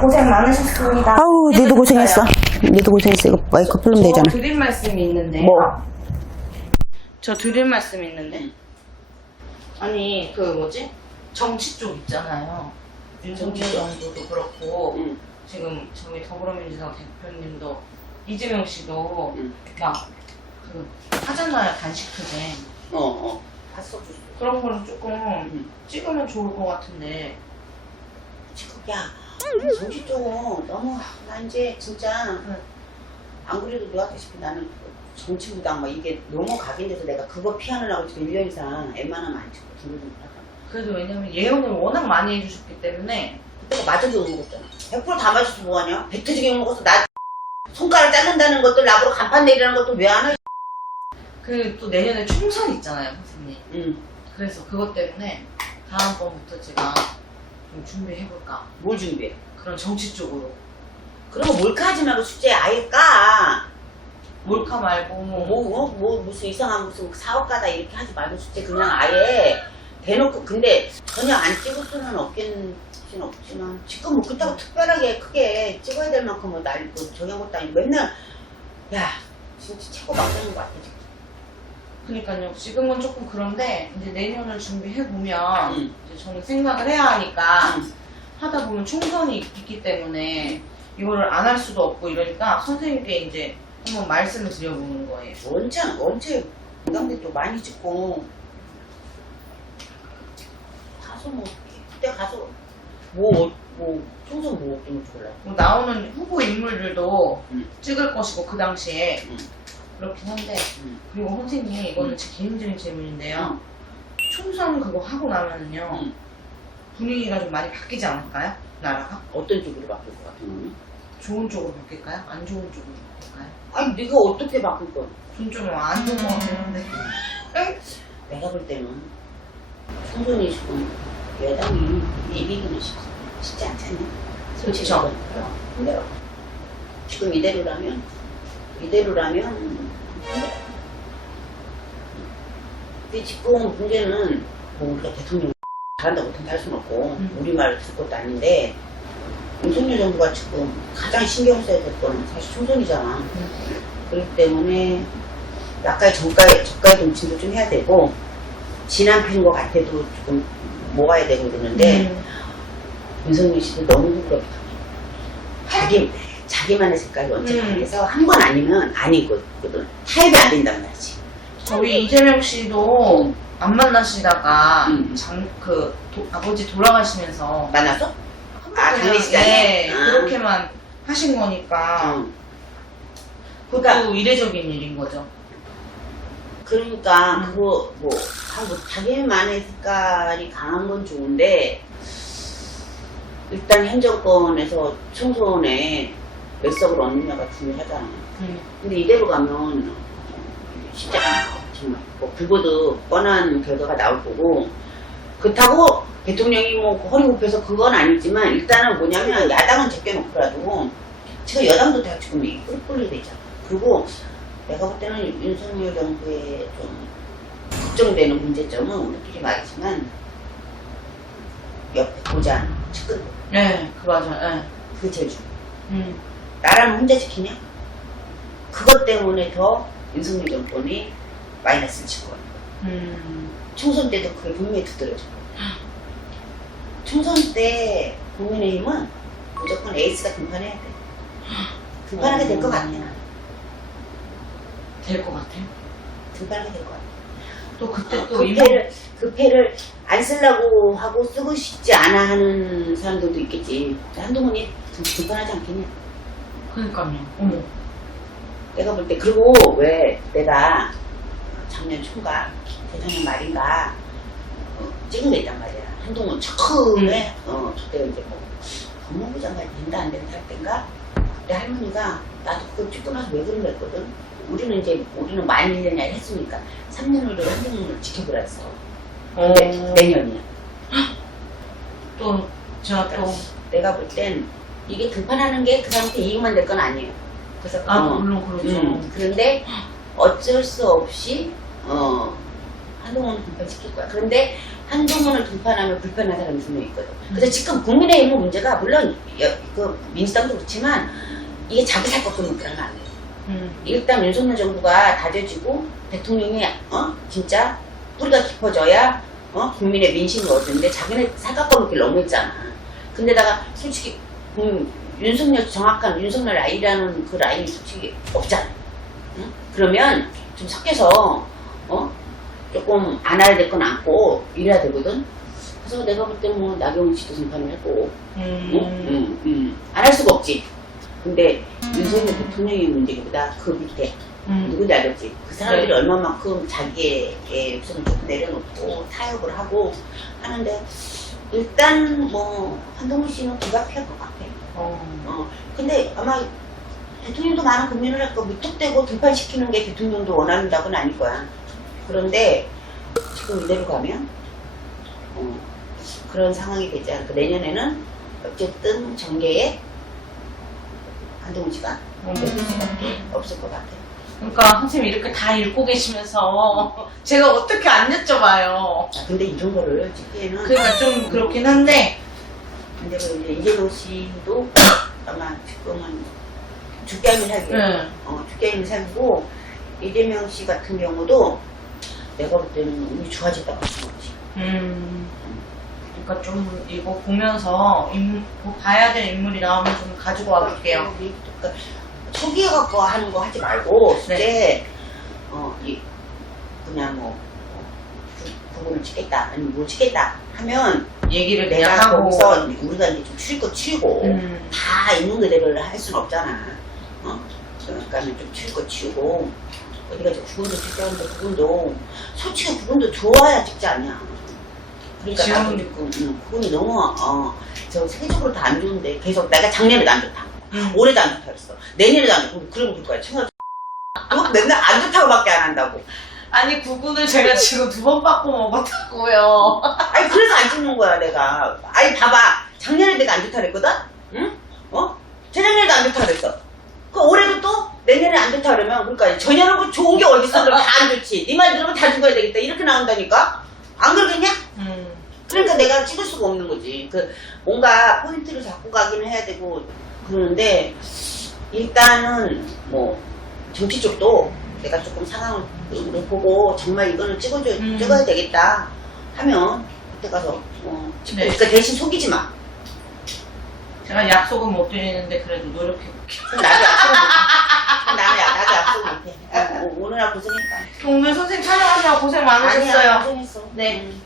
고생 많으셨습니다. 아우, 니도 고생했어. 니도 고생했어. 이거 마이크 풀면 되잖아. 저 드릴 말씀이 있는데. 뭐? 저 드릴 말씀이 있는데. 아니, 그 뭐지? 정치 쪽 있잖아요. 윤석열 정부도 그렇고, 응. 지금 저희 더불어민주당 대표님도 이재명 씨도 응. 막그 하잖아요 단식 투쟁 어, 어. 봤어. 그런 거는 조금 응. 찍으면 좋을 것 같은데 야, 쪽은 너무, 나 이제 진짜, 안 그래도 너한테시피 나는 그 정치부당 막 이게 너무 각인돼서 내가 그거 피하느라고 지금 1년 이상 웬만하면 안 찍고 하다. 그래도 왜냐면 예언을 워낙 많이 해주셨기 때문에 그때가 맞아게 욕 먹었잖아. 100%다 맞아서 뭐하냐? 배 터지게 욕 먹어서 나 손가락 자른다는 것도 나보고 간판 내리라는 것도 왜 안 해? 그 또 내년에 총선 있잖아요 선생님 응. 그래서 그것 때문에 다음번부터 제가 좀 준비해볼까? 뭘 준비해? 그런 정치 쪽으로. 그런 거 몰카 하지 말고 숙제 아예 까. 몰카 말고. 뭐, 뭐, 뭐, 무슨 이상한 무슨 사업가다 이렇게 하지 말고 숙제 그냥 아예 대놓고. 근데 전혀 안 찍을 수는 없긴 수는 없지만 지금 뭐 그렇다고 특별하게 크게 찍어야 될 만큼 뭐 날, 뭐 저기 한 것도 아니고 맨날 야 진짜 최고 막대는 것 같아 지금 그러니까요 지금은 조금 그런데 이제 내년을 준비해 보면 응. 이제 저는 생각을 해야 하니까 응. 하다 보면 총선이 있기 때문에 이거를 안 할 수도 없고 이러니까 선생님께 이제 한번 말씀을 드려보는 거예요. 원체 무당대 또 많이 찍고 가서 뭐 그때 가서 뭐뭐 총선 뭐 어떤 거 골라 뭐 나오는 후보 인물들도 응. 찍을 것이고 그 당시에 응. 그렇긴 한데 응. 그리고 선생님 이거는 응. 제 개인적인 질문인데요. 응. 총선 그거 하고 나면은요 응. 분위기가 좀 많이 바뀌지 않을까요? 나라가 어떤 쪽으로 바뀔 것 같은 거는? 좋은 쪽으로 바뀔까요? 안 좋은 쪽으로 바뀔까요? 아니 네가 어떻게 바꿀 거야? 전 좀 안 좋은 것 같긴 한데 내가 볼 때는 충분히 지금 여당이 이기기는 쉽- 쉽지 않잖아. 솔직히. 어, 근데 지금 이대로라면 이대로라면. 근데 지금 문제는 뭐 우리가 대통령 잘한다 못한다 할 수는 없고 음. 우리 말 들을 것도 아닌데 윤석열 정부가 지금 가장 신경 써야 될 거는 사실 총선이잖아. 그렇기 때문에 약간의 정가의, 저가의 정치도 좀 해야 되고, 지난 편인 것 같아도 조금 모아야 되고 그러는데, 음. 윤석열 씨도 너무 부끄럽다. 자기, 자기만의 색깔이 원체 음. 강해서 한 번 아니면 아니거든. 타협이 안 된단 말이지. 저희 이재명 씨도 안 만나시다가 음. 장, 그 도- 아버지 돌아가시면서 만나서? 아, 장례식장에? 네, 아. 그렇게만 하신 거니까 응. 그것도 그러니까- 이례적인 일인 거죠. 그러니까, 음. 그거, 뭐, 아, 뭐, 자기만의 색깔이 강한 건 좋은데, 일단 현 정권에서 총선에 몇 석을 얻느냐가 중요하잖아. 음. 근데 이대로 가면 쉽지 않아 정말 뭐 불보듯 뻔한 결과가 나올 거고 그렇다고 대통령이 뭐 허리 굽혀서 그건 아니지만 일단은 뭐냐면 야당은 제껴놓고라도 지금 여당도 다 지금 이 뿔뿔이 되잖아 그리고 내가 볼 때는 윤석열 정부의 좀 걱정되는 문제점은 우리끼리 말이지만 옆에 보장 측근 네, 그 맞아요. 네. 그게 제일 중요해 음. 나라는 혼자 지키냐? 그것 때문에 더 윤석열 정권이 마이너스를 칠 거야. 음. 총선 때도 그게 분명히 두드러져. 총선 때 국민의힘은 무조건 에이스가 등판해야 돼. 등판하게 될 것 같아. 나는. 될것 같아요. 등판하게 될 것 같아. 또 그때 또그 이번 패를, 그 패를 안 쓰려고 하고 쓰고 싶지 않아 하는 사람들도 있겠지. 한동훈이 등- 등판하지 않겠냐? 그러니까요. 어머. 내가 볼 때 그리고 왜 내가 작년 총각 대통령 말인가? 어, 찍은 거 있단 말이야. 한동훈 처음에? 어 그때 이제 뭐 법무부 장관이 된다 안 된다 할 때인가? 그때 할머니가 나도 그거 찍고 나서 왜 그런 거 했거든? 우리는 이제 우리는 만 1년이 했으니까 3년을 더 한동훈을 지켜보라 했어. 어. 근데 내년이야. 또 제가 또 내가 볼 땐 이게 등판하는 게 그 사람한테 이익만 될 건 아니에요 그래서 아, 어, 물론 그렇죠. 음, 그런데 어쩔 수 없이 어 한동훈은 등판시킬 거야. 그런데 한동훈을 등판하면 불편한 사람이 분명히 있거든. 그래서 지금 국민의힘 문제가 물론 여- 그 민주당도 그렇지만 이게 자기 살 거꾸로 그러면 안 돼. 음. 일단 윤석열 정부가 다져지고 대통령이 어 진짜 뿌리가 깊어져야 어 국민의 민심을 얻는데 자기네 사각거리를 너무 했잖아. 근데다가 솔직히 음, 윤석열 정확한 윤석열 라인이라는 그 라인이 솔직히 없잖아. 응? 그러면 좀 섞여서 어 조금 안 해야 될 건 안고 이래야 되거든. 그래서 내가 볼 때 뭐 나경원 씨도 등판을 했고 음. 응? 응, 안할 수가 없지. 근데 윤석열 대통령의 문제보다 그 밑에 음. 누군지 알겠지? 그 사람들이 네. 얼마만큼 자기의 우선을 조금 내려놓고 타협을 하고 하는데 일단 뭐 한동훈 씨는 불가피할 것 같아. 어. 어. 근데 아마 대통령도 많은 고민을 할거 무턱대고 등판시키는 게 대통령도 원하는 답은 아닐 거야. 그런데 지금 이대로 가면 어, 그런 상황이 되지 않을까. 내년에는 어쨌든 정계에 한동훈 씨가 음. 없을 것 같아. 그러니까 선생님 이렇게 다 읽고 계시면서 제가 어떻게 안 여쭤봐요. 아, 근데 이런 거를 찍기에는 그러니까 좀 그렇긴 한데 이제 이재동 씨도 아마 지금은 죽게임을 살게 네. 어, 죽게임을 살고 이재명 씨 같은 경우도 내가 볼 때는 운이 좋아졌다고 생각하지 음. 그러니까 좀 이거 보면서 인, 뭐 봐야 될 인물이 나오면 좀 가지고 와볼게요. 그러니까 초기에 갖고 하는 거 하지 말고 네. 이제 어, 이, 그냥 뭐 어, 부- 부분을 찍겠다 아니면 뭘 찍겠다 하면 얘기를 내가 하고. 거기서 우리가 이제 좀거 치우고 음. 다 있는 그대로 할 수는 없잖아. 어? 그러니까 좀거 치우고 어디가 저 구분도 찍자는데 구분도 솔직히 구분도 좋아야 찍지 않냐. 그러니까 지금- 나도 지금 음, 구분이 너무 어저 세계적으로 다 안 좋은데 계속 내가 작년에도 안 좋다. 음. 올해도 안 좋다 그랬어. 내년에도 안 좋고 그러면 그럴 거야. 청각 너 맨날 안 좋다고밖에 안 한다고. 아니 구분을 제가 지금 두 번 받고 먹었다고요. 아니 그래서 안 찍는 거야 내가. 아니 봐봐. 작년에 내가 안 좋다 그랬거든. 응? 어? 재작년에도 안 좋다 그랬어. 그 올해도 또 내년에 안 좋다 그러면 그러니까 전혀는 좋은 게 어딨어? 그럼 다 안 좋지. 네 말 들으면 다 죽어야 되겠다. 이렇게 나온다니까. 안 그러겠냐? 음. 그러니까 내가 찍을 수가 없는 거지. 그 뭔가 포인트를 잡고 가기는 해야 되고 그러는데 일단은 뭐 정치 쪽도 내가 조금 상황을 보고 정말 이거는 찍어줘 음. 찍어야 되겠다 하면 그때 가서 어, 찍고 네. 그러니까 대신 속이지 마. 제가 약속은 못 드리는데 그래도 노력해볼게요. 그럼 나도 약속 못해. 그럼 나는 야- 나도 약속 못해. 아, 오- 오늘날 고생했다. 오늘 선생님 촬영하느라 고생 많으셨어요. 고생했어. 네. 음.